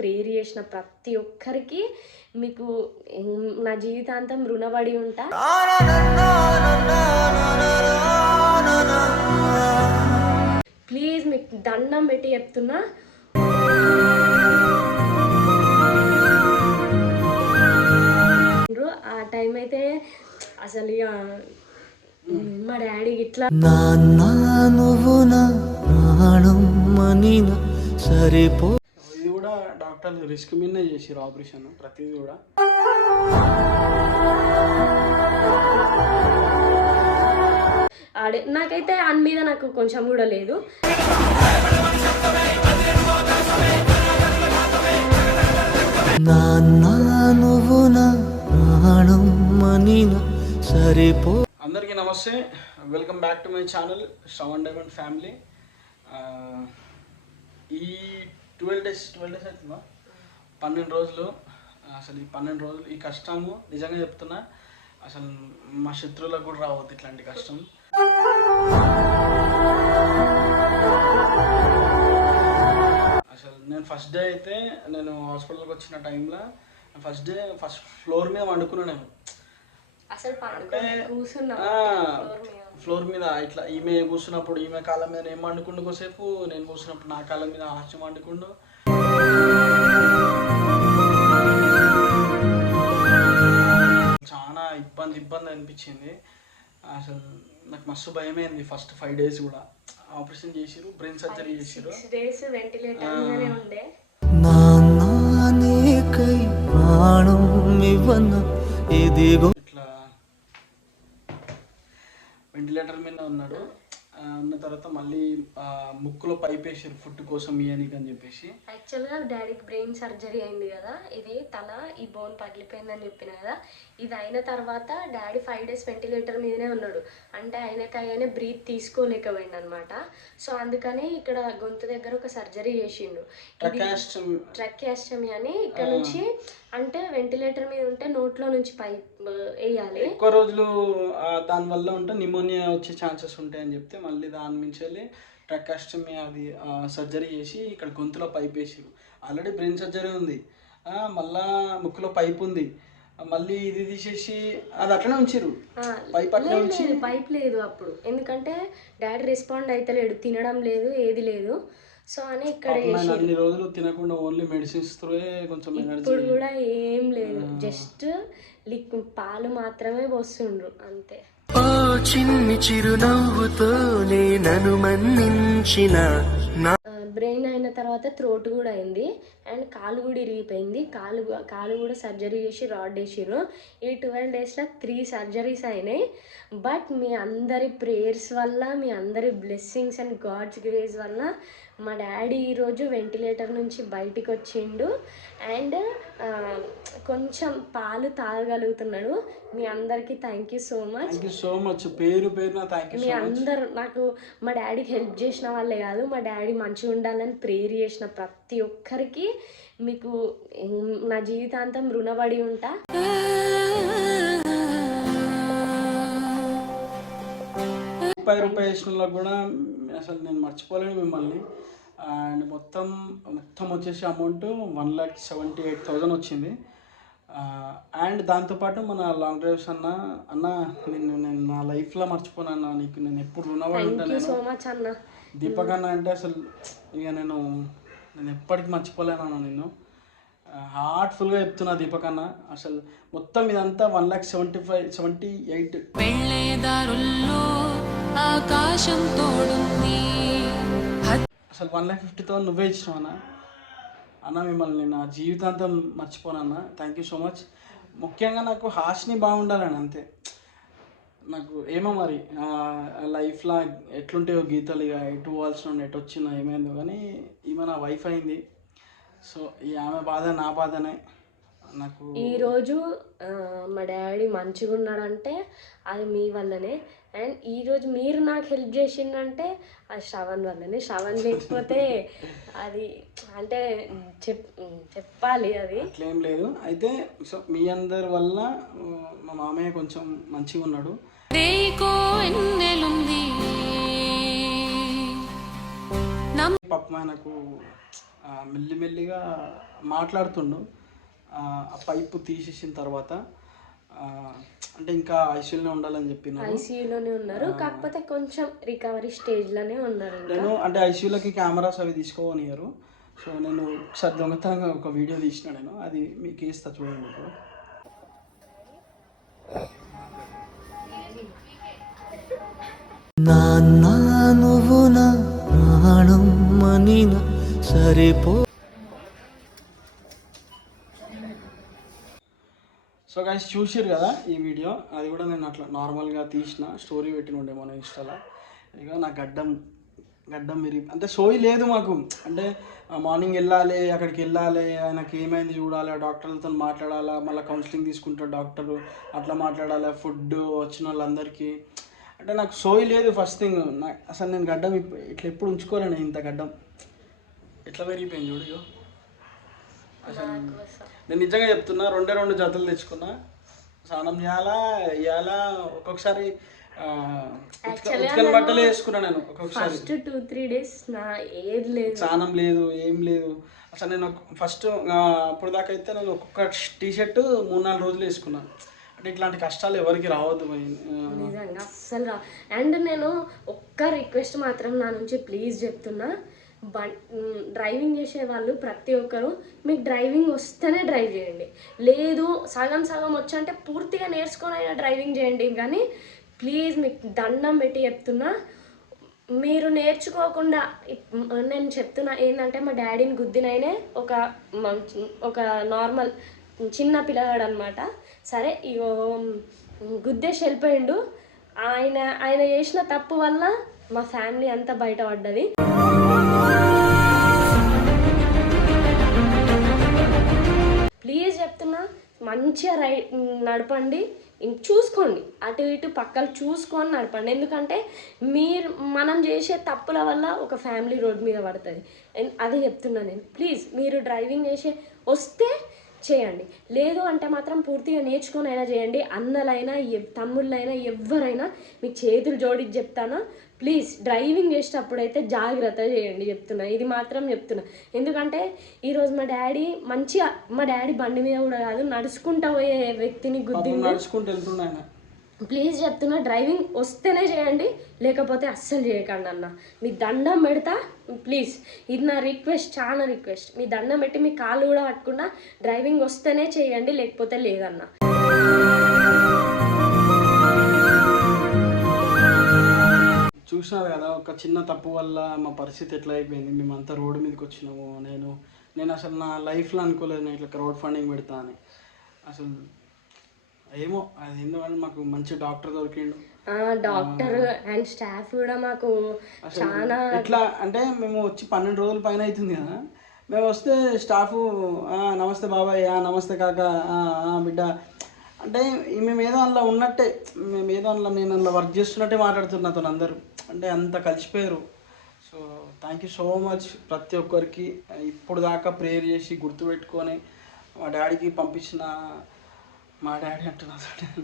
Prayer చేసిన ప్రతి ఒక్కరికి మీకు నా జీవితాంతం రుణపడి ఉంటా. ప్లీజ్ మీకు దండం పెట్టి చెప్తున్నా, ఆ టైం అయితే అసలు ఇక మా డాడీ ఇట్లా సరిపో. ఇది కూడా డాక్టర్లు రిస్క్ మీదనే చేసిరు ఆపరేషన్, ప్రతిదీ కూడా. నాకైతే దాని మీద నాకు కొంచెం కూడా లేదు. అందరికీ నమస్తే, welcome back to my channel Shravan diamond family. ఈ 12 days అవుతుందా, 12 రోజులు. అసలు ఈ 12 రోజులు ఈ కష్టము నిజంగా చెప్తున్నా, అసలు మా శత్రువులకు కూడా రావద్దు ఇట్లాంటి కష్టం. అసలు నేను ఫస్ట్ డే అయితే నేను హాస్పిటల్కి వచ్చిన టైంలో ఫస్ట్ ఫ్లోర్ మీద వండుకున్నాను. నేను ఫ్లోర్ మీద ఇట్లా ఈమె కూర్చున్నప్పుడు ఈమె కాళ్ళ మీద నేను వండుకుండు, కోసేపు నేను కూర్చున్నప్పుడు నా కాళ్ళ మీద హాస్యం వండుకుండు. చాలా ఇబ్బంది అనిపించింది. అసలు నాకు మస్తు భయమైంది ఫస్ట్ 5 days కూడా. ఆపరేషన్ చేసిరు, బ్రెయిన్ సర్జరీ చేసిరు. ఇట్లా వెంటిలేటర్ మీద ఉన్నాడు. ఉన్న తర్వాత మళ్ళీ ముక్కులో పైప్ వేసారు ఫుడ్ కోసం ఇయనికి అని చెప్పేసి. యాక్చువల్గా డాడీకి బ్రెయిన్ సర్జరీ అయింది కదా, ఇది తల ఈ బోన్ పగిలిపోయిందని చెప్పిన కదా. ఇది అయిన తర్వాత డాడీ 5 days వెంటిలేటర్ మీదనే ఉన్నాడు. అంటే ఆయనకైనా బ్రీత్ తీసుకోలేకపోయింది అనమాట. సో అందుకని ఇక్కడ గొంతు దగ్గర ఒక సర్జరీ చేసిండు, ట్రకియాస్టమీ అని. ఇక్కడ నుంచి అంటే వెంటిలేటర్ మీద ఉంటే నోట్లో నుంచి పైప్ వేయాలి. ఎక్కువ రోజులు దానివల్ల ఉంటే నిమోనియా వచ్చే ఛాన్సెస్ ఉంటాయని చెప్తే మళ్ళీ దాని నుంచి వెళ్ళి ట్రకాస్టమీ అది సర్జరీ చేసి ఇక్కడ గొంతులో పైప్ వేసారు. ఆల్రెడీ బ్రెయిన్ సర్జరీ ఉంది, మళ్ళా ముక్కులో పైప్ ఉంది, మళ్ళీ ఇది తీసేసి అది అట్లనే ఉంచారు. పైప్ లేదు అప్పుడు, ఎందుకంటే డాడీ రెస్పాండ్ అవుతలేడు, తినడం లేదు, ఏది లేదు. సో అని ఇక్కడ అన్ని రోజులు తినకుండా ఓన్లీ మెడిసిన్స్ కొంచెం ఇప్పుడు కూడా ఏం లేదు, జస్ట్ పాలు మాత్రమే పోస్తుండ్రు అంతే. ఓ చిన్ని చిరునవ్వుతో నన్ను మన్నించిన. బ్రెయిన్ అయిన తర్వాత థ్రోట్ కూడా అయింది, అండ్ కాలు కూడా ఇరిగిపోయింది. కాలు కూడా సర్జరీ చేసి రాడ్ వేసిర్రు. ఈ 12 daysలో 3 surgeries అయినాయి. బట్ మీ అందరి ప్రేయర్స్ వల్ల, మీ అందరి బ్లెస్సింగ్స్ అండ్ గాడ్స్ గ్రేస్ వల్ల మా డాడీ ఈరోజు వెంటిలేటర్ నుంచి బయటికి వచ్చిండు, అండ్ కొంచెం పాలు తాగగలుగుతున్నాడు. మీ అందరికీ థ్యాంక్ యూ సో మచ్. మీ అందరు నాకు మా డాడీకి హెల్ప్ చేసిన వాళ్ళే కాదు, మా డాడీ మంచిగా ఉండాలని ప్రేయర్ చేసిన ప్రతి ఒక్కరికి మీకు నా జీవితాంతం రుణపడి ఉంటా. రూపాయలు కూడా అసలు నేను మర్చిపోలేను మిమ్మల్ని. అండ్ మొత్తం వచ్చేసి అమౌంట్ 1,78,000 వచ్చింది. అండ్ దాంతోపాటు మన లాంగ్ డ్రైవ్స్ అన్న నేను నా లైఫ్లో మర్చిపోను. నీకు నేను ఎప్పుడు రుణపడి ఉంటాను. దీపక్ అన్న అంటే అసలు ఇక నేను ఎప్పటికీ మర్చిపోలేను అన్న. నిన్ను హార్ట్ఫుల్గా చెప్తున్నా దీపక్ అన్న. అసలు మొత్తం ఇదంతా 1,78,000. అసలు 1,50,000 నువ్వే ఇచ్చినావు అన్న. మిమ్మల్ని నా జీవితాంతం మర్చిపోనన్న. Thank you so much. ముఖ్యంగా నాకు హాస్ని బాగుండాలని అంతే. నాకు ఏమో మరి లైఫ్లో ఎట్లుంటాయో గీతలు, ఇక ఎటు వాల్సిన ఎటు వచ్చినా ఏమైందో కానీ ఈమె నా వైఫ్ అయింది. సో ఈ ఆమె బాధ నా బాధనే. నాకు ఈరోజు మా డాడీ మంచిగా ఉన్నాడంటే అది మీ వల్లనే, అండ్ ఈరోజు మీరు నాకు హెల్ప్ చేసిందంటే అది శ్రవణ్ వల్లనే. శ్రవణ్ లేకపోతే అది అంటే చెప్పాలి, అది అట్లేం లేదు. అయితే సో మీ అందరి వల్ల మా మామయ్య కొంచెం మంచిగా ఉన్నాడు. పాపం ఆయనకు మెల్లిమెల్లిగా మాట్లాడుతుండు. ఆ పైపు తీసేసిన తర్వాత అంటే ఇంకా ఐసీయూలోనే ఉండాలని చెప్పినారు. ఐసీయూలోనే ఉన్నారు, కాకపోతే కొంచెం రికవరీ స్టేజ్లోనే ఉన్నారు. నేను అంటే ఐసీయూలోకి కెమెరాస్ అవి తీసుకోనియరు. సో నేను ఒకసారి దొంగతనంగా ఒక వీడియో తీసిన, నేను అది మీకు ఇస్తా చూడండి. ఇప్పుడు నాన్న నువ్వు నా ప్రాణం మనిన సరిపో. సో గైస్ చూసిరు కదా ఈ వీడియో, అది కూడా నేను అట్లా నార్మల్గా తీసిన స్టోరీ పెట్టిన ఉండే మన ఇన్స్టాలో. ఇక నా గడ్డం అంటే సోయి లేదు మాకు. అంటే మార్నింగ్ వెళ్ళాలి, అక్కడికి వెళ్ళాలి, ఆయనకి ఏమైంది చూడాలి, డాక్టర్లతో మాట్లాడాలా, మళ్ళీ కౌన్సిలింగ్ తీసుకుంటారు డాక్టరు, అట్లా మాట్లాడాలి, ఫుడ్ వచ్చిన వాళ్ళందరికీ. అంటే నాకు సోయి లేదు ఫస్ట్ థింగ్. అసలు నేను గడ్డం ఇట్లా ఎప్పుడు ఉంచుకోలేను. ఇంత గడ్డం ఎట్లా పెరిగిపోయింది చూడు. అసలు నేను నిజంగా చెప్తున్నా, 2 జతలు తెచ్చుకున్నా. స్నానం చేయాలా ఇవాళ, ఒక్కొక్కసారి ఉతికని బట్టలు వేసుకున్నా నేను. ఒక్కొక్కసారి 2-3 days ఏది లేదు, స్నానం లేదు, ఏం లేదు. అసలు నేను ఫస్ట్ అప్పుడు దాకా అయితే నేను ఒక్కొక్క టీషర్ట్ 3-4 రోజులు వేసుకున్నాను. అంటే ఇట్లాంటి కష్టాలు ఎవరికి రావద్దు నిజంగా అస్సలు అండ్ నేను ఒక్క రిక్వెస్ట్ మాత్రం నా నుంచి ప్లీజ్ చెప్తున్నా, డ్రైవింగ్ చేసే వాళ్ళు ప్రతి ఒక్కరు మీకు డ్రైవింగ్ వస్తేనే డ్రైవ్ చేయండి. లేదు సగం వచ్చి అంటే పూర్తిగా నేర్చుకొని అయినా డ్రైవింగ్ చేయండి. కానీ ప్లీజ్ మీకు దండం పెట్టి చెప్తున్నా, మీరు నేర్చుకోకుండా నేను చెప్తున్నా ఏంటంటే, మా డాడీని గుద్దినైనే ఒక నార్మల్ చిన్న పిల్లగాడు అనమాట. సరే ఇగో గుద్దేసి వెళ్ళిపోయిండు. ఆయన చేసిన తప్పు వల్ల మా ఫ్యామిలీ అంతా బయటపడ్డది. ప్లీజ్ చెప్తున్నా, మంచిగా నడపండి, చూసుకోండి, అటు ఇటు పక్కలు చూసుకొని నడపండి. ఎందుకంటే మనం చేసే తప్పుల వల్ల ఒక ఫ్యామిలీ రోడ్ మీద పడుతుంది. అది చెప్తున్నా నేను. ప్లీజ్ మీరు డ్రైవింగ్ వస్తే చేయండి, లేదు అంటే మాత్రం పూర్తిగా నేర్చుకొని అయినా చేయండి. అన్నలైనా తమ్ముళ్ళైనా ఎవరైనా మీకు చేతులు జోడించి చెప్తానా, ప్లీజ్ డ్రైవింగ్ చేసేటప్పుడు అయితే జాగ్రత్త చేయండి చెప్తున్నా. ఇది మాత్రం చెప్తున్నా. ఎందుకంటే ఈరోజు మా డాడీ బండి మీద కూడా కాదు, నడుచుకుంటూ పోయే వ్యక్తిని గుద్దిండు. ప్లీజ్ చెప్తున్నా, డ్రైవింగ్ వస్తేనే చేయండి, లేకపోతే అస్సలు చేయకండి అన్న. మీ దండం పెడతా ప్లీజ్. ఇది నా రిక్వెస్ట్, చాలా రిక్వెస్ట్. మీ దండం పెట్టి మీ కాళ్ళు కూడా పట్టుకున్నా డ్రైవింగ్ వస్తేనే చేయండి, లేకపోతే లేదన్న. చూసినారు కదా, ఒక చిన్న తప్పు వల్ల మా పరిస్థితి ఎట్లా అయిపోయింది. మేమంతా రోడ్డు మీదకి వచ్చినాము. నేను అసలు నా లైఫ్లో అనుకోలేదు నేను ఇట్లా క్రౌడ్ ఫండింగ్ పెడతా అని. అసలు ఏమో అది ఎందుకంటే మాకు మంచి డాక్టర్ దొరికిండు. డాక్టర్ అండ్ స్టాఫ్ కూడా మాకు చాలా ఎట్లా అంటే, మేము వచ్చి 12 రోజుల పైన అవుతుంది కదా. మేము వస్తే స్టాఫ్ నమస్తే బాబాయ్, నమస్తే కాక, బిడ్డ అంటే మేము ఏదో అందులో ఉన్నట్టే, నేను అందులో వర్క్ చేస్తున్నట్టే మాట్లాడుతున్నారు నాతో అందరూ. అంటే అంత కలిసిపోయారు. So thank you so much ప్రతి ఒక్కరికి. ఇప్పుడు దాకా ప్రేయర్ చేసి గుర్తుపెట్టుకొని మా డాడీకి పంపించిన, మా డాడీ అంటున్నాను,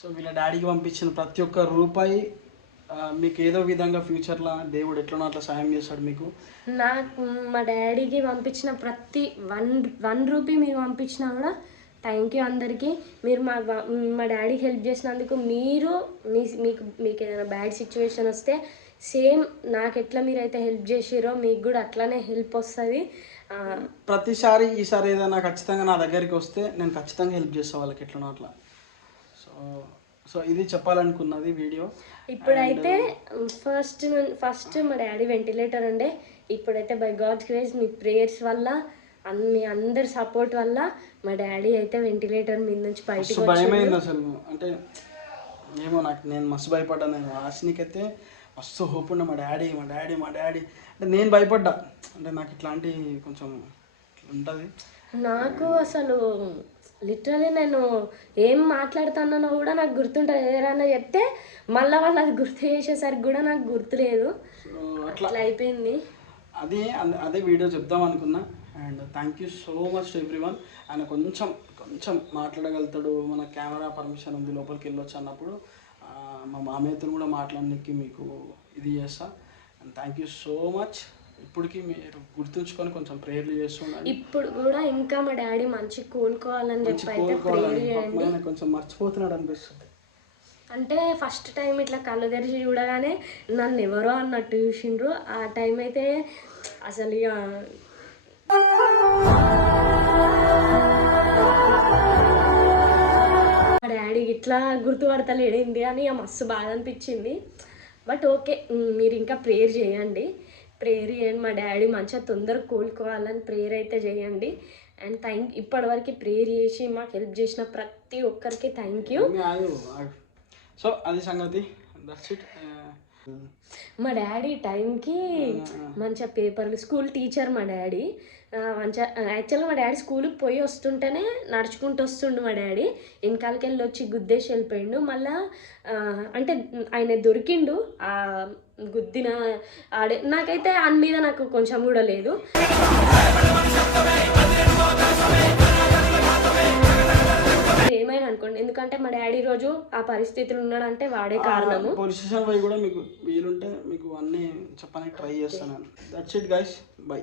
సో వీళ్ళ డాడీకి పంపించిన ప్రతి ఒక్క రూపాయి మీకు ఏదో విధంగా ఫ్యూచర్లో దేవుడు ఎట్లనో అట్లా సాయం చేస్తాడు మీకు. నాకు మా డాడీకి పంపించిన ప్రతి 1 రూపీ మీరు పంపించినా కూడా థ్యాంక్ యూ అందరికీ. మీరు మా డాడీకి హెల్ప్ చేసినందుకు మీకు ఏదైనా బ్యాడ్ సిచ్యువేషన్ వస్తే సేమ్ నాకు ఎట్లా మీరైతే హెల్ప్ చేసిరో మీకు కూడా అట్లానే హెల్ప్ వస్తుంది. ఈసారి ఏదైనా ఖచ్చితంగా నా దగ్గరికి వస్తే నేను ఖచ్చితంగా హెల్ప్ చేస్తాను వాళ్ళకి ఎట్లనో అట్లా. సో ఇది చెప్పాలనుకున్నది వీడియో. ఇప్పుడైతే ఫస్ట్ మా డాడీ వెంటిలేటర్ ఉండే, ఇప్పుడైతే బై గాడ్స్ గ్రేస్ మీ ప్రేయర్స్ వల్ల మీ అందరి సపోర్ట్ వల్ల మా డాడీ అయితే వెంటిలేటర్ మీద నుంచి బయటకు భయమైంది అసలు. అంటే ఏమో నేను మస్తు భయపడ్డా. నేను ఆశనికైతే మస్తు హోప్ ఉండే, మా డాడీ అంటే నేను భయపడ్డా. అంటే నాకు ఇట్లాంటి కొంచెం ఉంటుంది. నాకు అసలు లిటరలీ నేను ఏం మాట్లాడుతున్నానో కూడా నాకు గుర్తుంటుంది. ఎవరైనా చెప్తే మళ్ళీ వాళ్ళు అది గుర్తు చేసేసరికి కూడా నాకు గుర్తులేదు. అట్లా అయిపోయింది. అదే వీడియో చెప్దాం అనుకున్నా. And thank you so much to everyone. ఆయన కొంచెం మాట్లాడగలుగుతాడు, మన కెమెరా పర్మిషన్ ఉంది, లోపలికి వెళ్ళొచ్చు అన్నప్పుడు మా మామయ్యతో కూడా మాట్లాడడానికి మీకు ఇది చేస్తా. And thank you so much. ఇప్పటికీ మీరు గుర్తుంచుకొని కొంచెం ప్రేయర్లు చేస్తుండండి. ఇప్పుడు కూడా ఇంకా మా డాడీ మంచి కోలుకోవాలని చెప్పి అయితే ప్రేయర్ చేయండి. కొంచెం మర్చిపోతున్నాడు అనిపిస్తుంది. అంటే ఫస్ట్ టైం ఇట్లా కళ్ళు తెరిచి చూడగానే నన్ను ఎవరో అన్నట్టు చూసిండ్రు. ఆ టైం అయితే అసలు ఇక మా డాడీ ఇట్లా గుర్తుపడతలేడేంది అని మస్తు బాధ అనిపించింది. బట్ ఓకే, మీరు ఇంకా ప్రేయర్ చేయండి. ప్రేయర్ చేయండి, మా డాడీ మంచిగా తొందరగా కోలుకోవాలని ప్రేయర్ అయితే చేయండి. అండ్ ఇప్పటివరకు ప్రేయర్ చేసి మాకు హెల్ప్ చేసిన ప్రతి ఒక్కరికి థ్యాంక్ యూ. సో అది సంగతి, దట్స్ ఇట్. మా డాడీ టైంకి మంచిగా పేపర్లు, స్కూల్ టీచర్ మా డాడీ. మంచిగా యాక్చువల్గా మా డాడీ స్కూల్కి పోయి వస్తుంటేనే నడుచుకుంటూ వస్తుండు. మా డాడీ వెనకాలకి వెళ్ళి వచ్చి గుద్దేసి వెళ్ళిపోయిండు. మళ్ళా అంటే ఆయన దొరికిండు ఆ గుద్దిన ఆడే. నాకైతే ఆయన మీద నాకు కొంచెం కూడా లేదు. ఏమైనా అనుకోండి, ఎందుకంటే మా డాడీ రోజు ఆ పరిస్థితులు ఉన్నాడంటే వాడే కారణము. పోలీస్ స్టేషన్ పోయి కూడా మీకు వీలుంటే మీకు అన్నీ చెప్పడానికి ట్రై చేస్తాను. That's it guys, by.